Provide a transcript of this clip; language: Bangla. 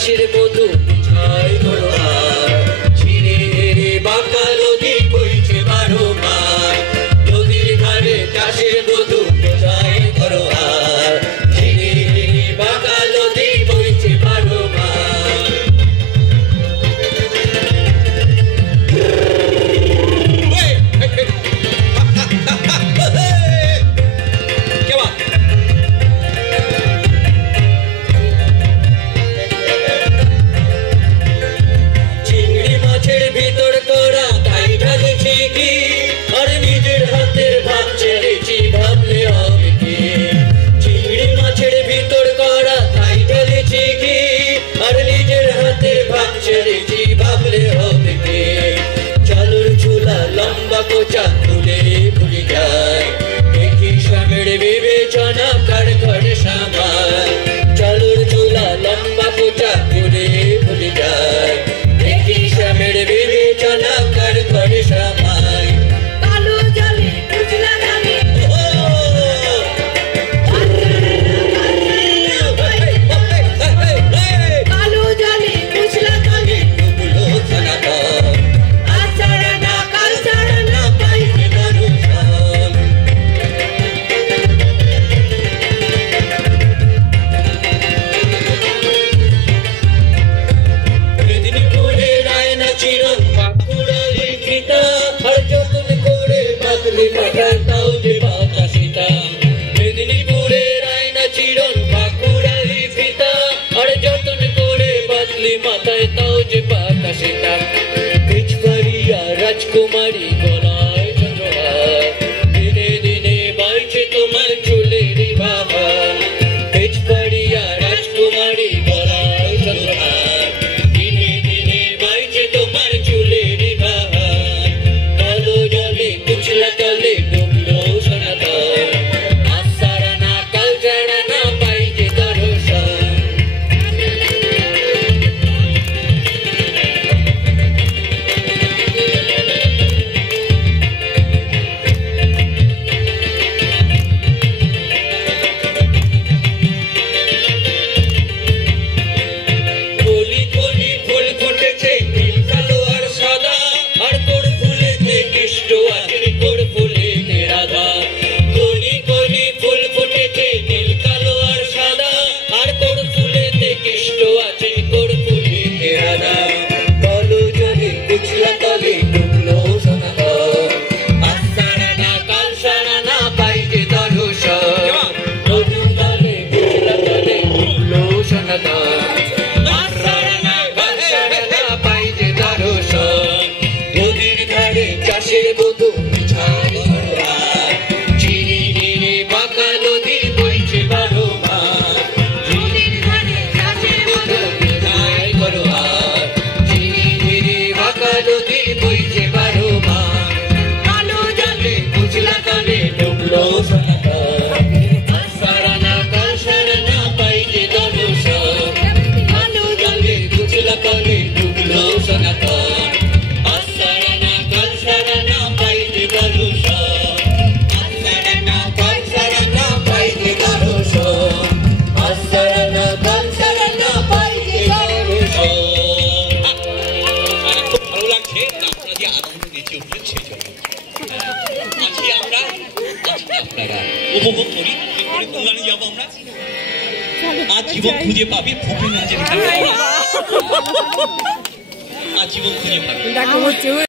চাষের মধু ছাই করো আর ছিঁড়ে হেরে বাঁকা নদী বইছে 12 মাস নদীর ধারে চাষের মধু ছাই করো আর ছিঁড়ে হেরে বাঁকা নদী বইছে 12 মাস কোচা তুলে ভুলে যায় দেখি স্বামীর বিবেচনা কার ঘরে সামাল চালুর চুলা লম্বা কোচা তুলে ভুলে যায় দেখি স্বামীর বিবেচনা কার ঘরে সামাল কালো জলে উজলা গানে কালো জলে উজলা গানে ডুবলো সনাতন মেদিনীপুরের আয়না চিরন বাঁকুড়ার ফিতা আর যতন করে বাদলি মাথায় তাও যে পাতা সেটা পিছপাড়িয়া রাজকুমারী গলায় চন্দ্রহার দিনে দিনে বাড়ছে তোমার চুলের বাবা পিছপাড়িয়া রাজকুমারী গলায় চন্দ্রহার দিনে দিনে বাড়ছে তোমার চুলের বাবা কালো জলে কুচলা তলে ডুবলো সনাতন আসারানা কাল জানা পাই যে দর্শন কলি কলি ফুল ফুটেছে নীল কালো আর সাদা আর তোর ফুলেতে কৃষ্ণ আছে তোর ফুলেতে রাধা কলি কলি ফুল ফুটেছে নীল কালো আর সাদা আর তোর ফুলেতে কৃষ্ণ আছে তোর ফুলেতে রাধা কালো জলে কুচলা তলে ডুবলো সনাতন আসারানা কাল সারানা পাই যে দর্শন নদীর তলে কুচলা তলে ডুবলো সনাতন আসারানা কাল সারানা পাই যে দর্শন নদীর ধারে চাষের মধু ছাই করো আর চিনি হিরে বাঁকা নদী বইছে 12 মাস নদীর ধারে চাষের মধু ছাই করো আর চিনি হিরে বাঁকা নদী বইছে 12 মাস কালো জলে কুচলা তলে ডুবলো সনাতন আসারানা কাল সারানা পাই যে দর্শন কালো জলে কুচলা তলে ডুবলো সনাতন আসারানা কাল সারানা পাই যে দর্শন আসারানা কাল সারানা পাই যে দর্শন আসারানা কাল সারানা পাই যে দর্শন খুব ভালো লাগছে আপনারা যে আনন্দ নিচে উঠলেন সেই জন্য আজকে আমরা আপনারা উপভোগ করি কোন গানে যাবো আমরা আজীবন খুঁজে পাবি ভূপেন হাজারিকা আজীবন খুঁজে পাবি